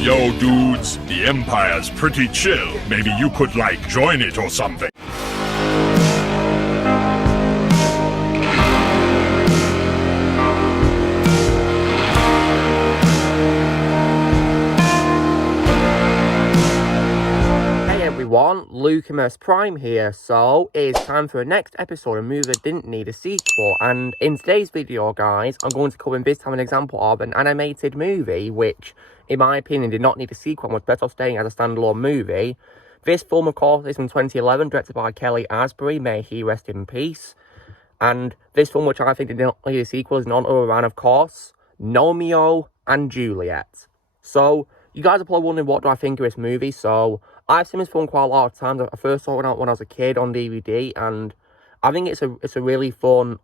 Yo, dudes, the Empire's pretty chill. Maybe you could, join it or something. Hey everyone, Lucamus Prime here. So, it's time for the next episode of a movie that didn't need a sequel. And in today's video, guys, I'm going to cover this time an example of an animated movie which, in my opinion, did not need a sequel and was better off staying as a standalone movie. This film, of course, is from 2011, directed by Kelly Asbury, may he rest in peace. And this film, which I think did not need a sequel, is none other than, of course, Gnomeo and Juliet. So, you guys are probably wondering what do I think of this movie. So, I've seen this film quite a lot of times. I first saw it when I was a kid on DVD, and I think it's a really fun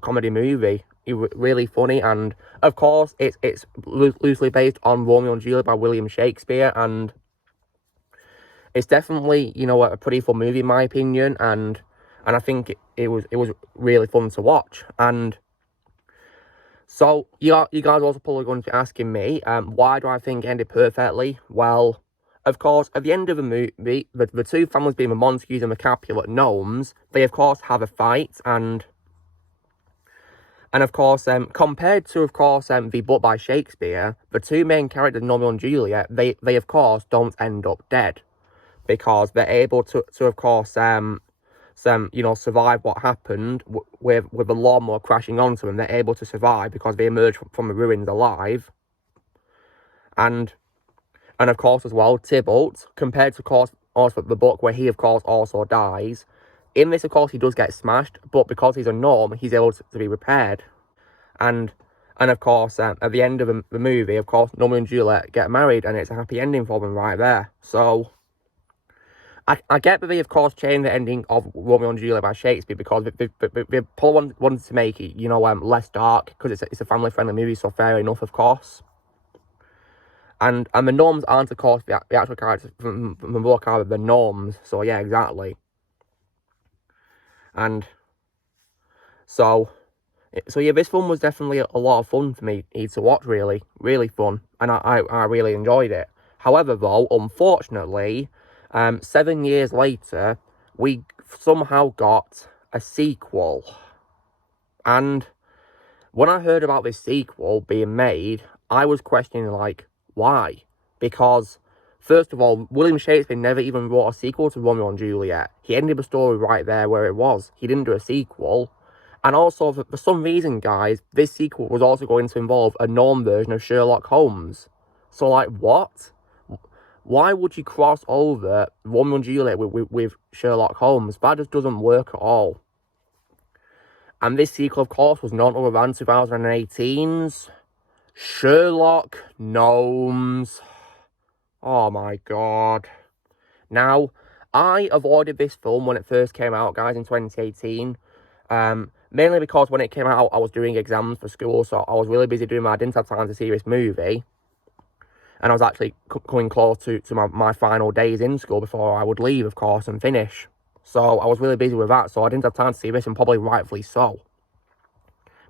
comedy movie. Really funny, and of course it's loosely based on Romeo and Juliet by William Shakespeare, and it's definitely, you know, a pretty fun movie in my opinion, and I think it was really fun to watch. And so you guys also probably going to be asking me, why do I think it ended perfectly? Well, of course, at the end of the movie, the two families being the Montagues and the Capulet gnomes, they of course have a fight, and of course, compared to, of course, the book by Shakespeare, the two main characters, Romeo and Juliet, they of course don't end up dead, because they're able to of course, you know, survive what happened with the lawnmower crashing onto them. They're able to survive because they emerge from the ruins alive, and of course as well, Tybalt, compared to, of course, also the book where he of course also dies. In this, of course, he does get smashed, but because he's a gnome, he's able to be repaired. And of course, at the end of the movie, of course, Romeo and Juliet get married, and it's a happy ending for them right there. So, I get that they, of course, changed the ending of Romeo and Juliet by Shakespeare because they probably wanted to make it, you know, less dark, because it's a family-friendly movie, so fair enough, of course. And the gnomes aren't, of course, the actual characters from the book, are the gnomes, so yeah, exactly. And so yeah, this film was definitely a lot of fun for me to watch, really fun, and I really enjoyed it. However, though, unfortunately, 7 years later, we somehow got a sequel. And when I heard about this sequel being made, I was questioning, why? Because, first of all, William Shakespeare never even wrote a sequel to Romeo and Juliet. He ended the story right there where it was. He didn't do a sequel. And also, for some reason, guys, this sequel was also going to involve a gnome version of Sherlock Holmes. So, what? Why would you cross over Romeo and Juliet with Sherlock Holmes? That just doesn't work at all. And this sequel, of course, was none other than 2018's Sherlock Gnomes. Oh my god. Now, I avoided this film when it first came out, guys, in 2018. Mainly because when it came out, I was doing exams for school, so I was really busy doing I didn't have time to see this movie. And I was actually coming close to my final days in school before I would leave, of course, and finish. So I was really busy with that, so I didn't have time to see this, and probably rightfully so.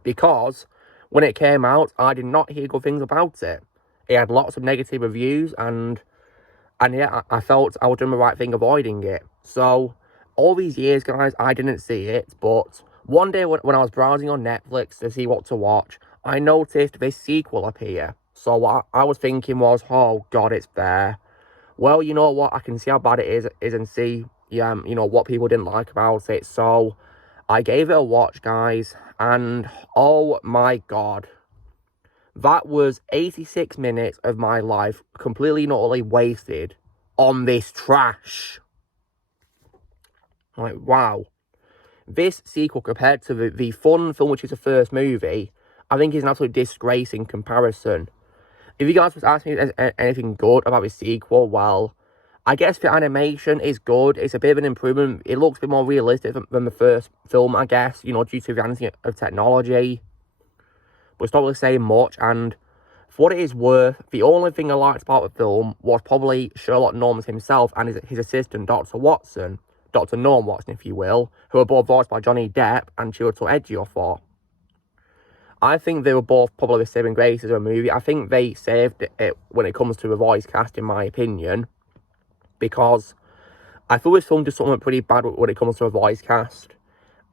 Because when it came out, I did not hear good things about it. It had lots of negative reviews, and yeah, I felt I was doing the right thing avoiding it. So, all these years, guys, I didn't see it, but one day when I was browsing on Netflix to see what to watch, I noticed this sequel appear. So what I was thinking was, oh god, it's there. Well, you know what, I can see how bad it is and see, you know, what people didn't like about it. So, I gave it a watch, guys, and oh my god. That was 86 minutes of my life completely and utterly wasted on this trash. Wow. This sequel, compared to the fun film, which is the first movie, I think is an absolute disgrace in comparison. If you guys was asking me if there's anything good about this sequel, well, I guess the animation is good. It's a bit of an improvement. It looks a bit more realistic than the first film, I guess, you know, due to the advancement of technology. But it's not really saying much, and for what it is worth, the only thing I liked about the film was probably Sherlock Gnomes himself and his assistant, Dr. Watson. Dr. Gnome Watson, if you will, who were both voiced by Johnny Depp and Chiwetel Ejiofor. I think they were both probably the saving grace as a movie. I think they saved it when it comes to the voice cast, in my opinion, because I feel this film did something pretty bad when it comes to a voice cast.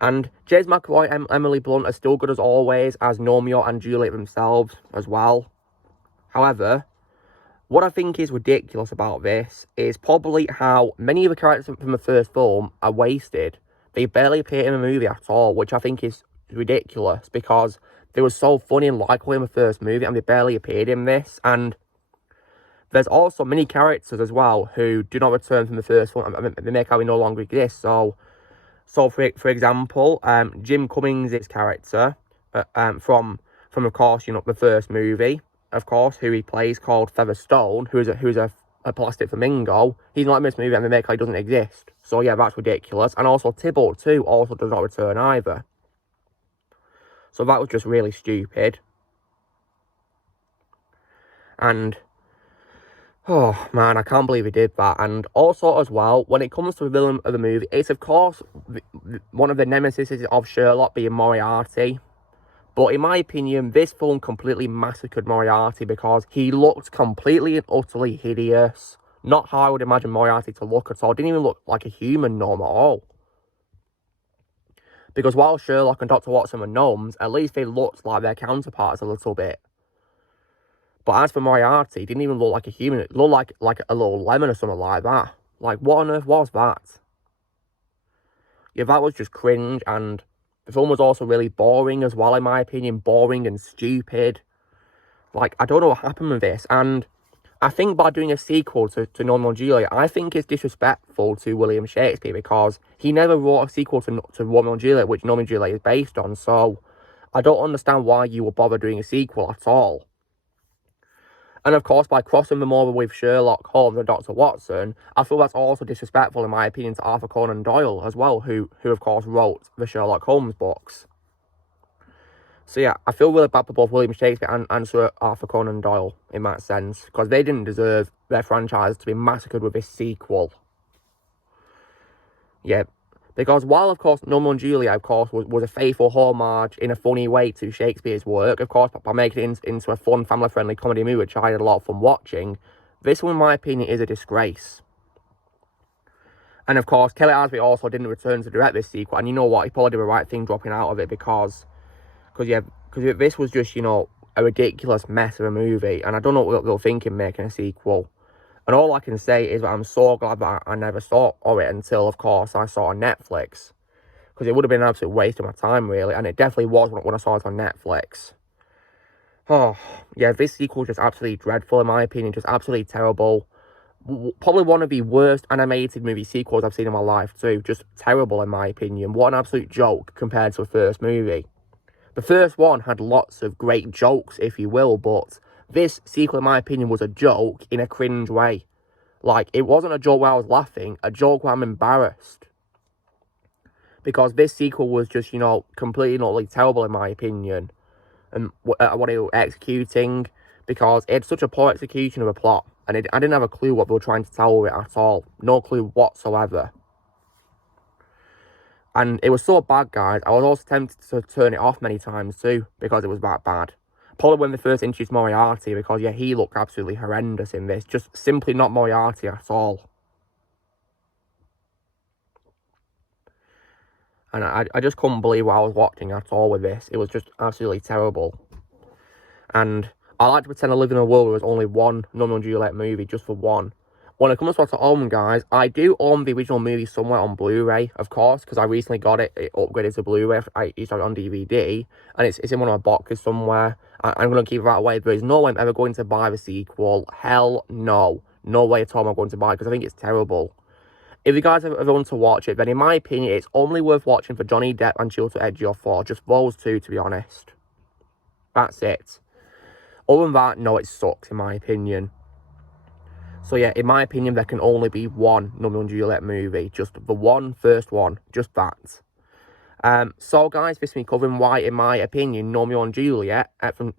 And James McAvoy and Emily Blunt are still good as always as Gnomeo and Juliet themselves as well. However, what I think is ridiculous about this is probably how many of the characters from the first film are wasted. They barely appear in the movie at all, which I think is ridiculous because they were so funny and likable in the first movie and they barely appeared in this. And there's also many characters as well who do not return from the first one and they make out they no longer exist. So for example, Jim Cummings' character from of course, you know, the first movie, of course, who he plays, called Featherstone, who's a plastic flamingo. He's not in this movie and they make out he doesn't exist. So yeah, that's ridiculous. And also Tybalt too also does not return either. So that was just really stupid. And oh man, I can't believe he did that. And also as well, when it comes to the villain of the movie, it's of course one of the nemesis of Sherlock being Moriarty. But in my opinion, this film completely massacred Moriarty because he looked completely and utterly hideous. Not how I would imagine Moriarty to look at all. Didn't even look like a human gnome at all. Because while Sherlock and Dr. Watson were gnomes, at least they looked like their counterparts a little bit. But as for Moriarty, he didn't even look like a human. It looked like a little lemon or something like that. Like, what on earth was that? Yeah, that was just cringe, and the film was also really boring as well, in my opinion. Boring and stupid. Like, I don't know what happened with this, and I think by doing a sequel to Romeo and Juliet, I think it's disrespectful to William Shakespeare because he never wrote a sequel to Romeo and Juliet, which Romeo and Juliet is based on, so I don't understand why you would bother doing a sequel at all. And of course, by crossing them over with Sherlock Holmes and Dr. Watson, I feel that's also disrespectful, in my opinion, to Arthur Conan Doyle as well, who of course wrote the Sherlock Holmes books. So yeah, I feel really bad for both William Shakespeare and Sir Arthur Conan Doyle in that sense, because they didn't deserve their franchise to be massacred with this sequel. Yeah, because while, of course, Romeo and Juliet, of course, was a faithful homage in a funny way to Shakespeare's work, of course, by making it into a fun, family-friendly comedy movie, which I had a lot of fun watching, this one, in my opinion, is a disgrace. And, of course, Kelly Asbury also didn't return to direct this sequel, and you know what, he probably did the right thing dropping out of it, because this was just, you know, a ridiculous mess of a movie, and I don't know what they'll think in making a sequel. And all I can say is that I'm so glad that I never saw it until, of course, I saw it on Netflix. Because it would have been an absolute waste of my time, really. And it definitely was when I saw it on Netflix. Oh, yeah, this sequel is just absolutely dreadful, in my opinion. Just absolutely terrible. Probably one of the worst animated movie sequels I've seen in my life, too. Just terrible, in my opinion. What an absolute joke compared to the first movie. The first one had lots of great jokes, if you will, but this sequel, in my opinion, was a joke in a cringe way. Like, it wasn't a joke where I was laughing, a joke where I'm embarrassed. Because this sequel was just, you know, completely and utterly terrible, in my opinion. And what it was executing, because it had such a poor execution of a plot. And I didn't have a clue what they were trying to tell with it at all. No clue whatsoever. And it was so bad, guys, I was also tempted to turn it off many times too, because it was that bad. Probably when they first introduced Moriarty, because, yeah, he looked absolutely horrendous in this. Just simply not Moriarty at all. And I just couldn't believe what I was watching at all with this. It was just absolutely terrible. And I like to pretend I live in a world where there's only one Romeo and Juliet movie, just for one. When it comes to own, guys, I do own the original movie somewhere on Blu-ray, of course, because I recently got it upgraded to Blu-ray. I used to have it on DVD, and it's in one of my boxes somewhere. I'm going to keep that away. There is no way I'm ever going to buy the sequel. Hell no. No way at all I'm going to buy it, because I think it's terrible. If you guys ever want to watch it, then in my opinion, it's only worth watching for Johnny Depp and Chiwetel Ejiofor. Just those two, to be honest. That's it. Other than that, no, it sucks, in my opinion. So yeah, in my opinion, there can only be one Romeo and Juliet movie. Just the first one. Just that. So guys, this week covering why, in my opinion, Romeo and Juliet from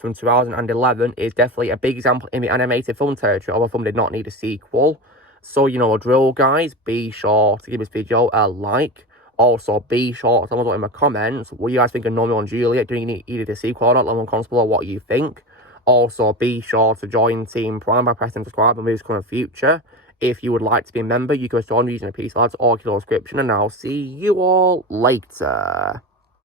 2011 is definitely a big example in the animated film territory of a film did not need a sequel. So, you know, a drill, guys, be sure to give this video a like. Also, be sure to tell us in the comments what you guys think of Gnomeo and Juliet. Do you need a sequel or not? Let me know in the comments below what you think. Also, be sure to join Team Prime by pressing subscribe and videos coming in the future. If you would like to be a member, you can join using a piece of ads or kilo description, and I'll see you all later.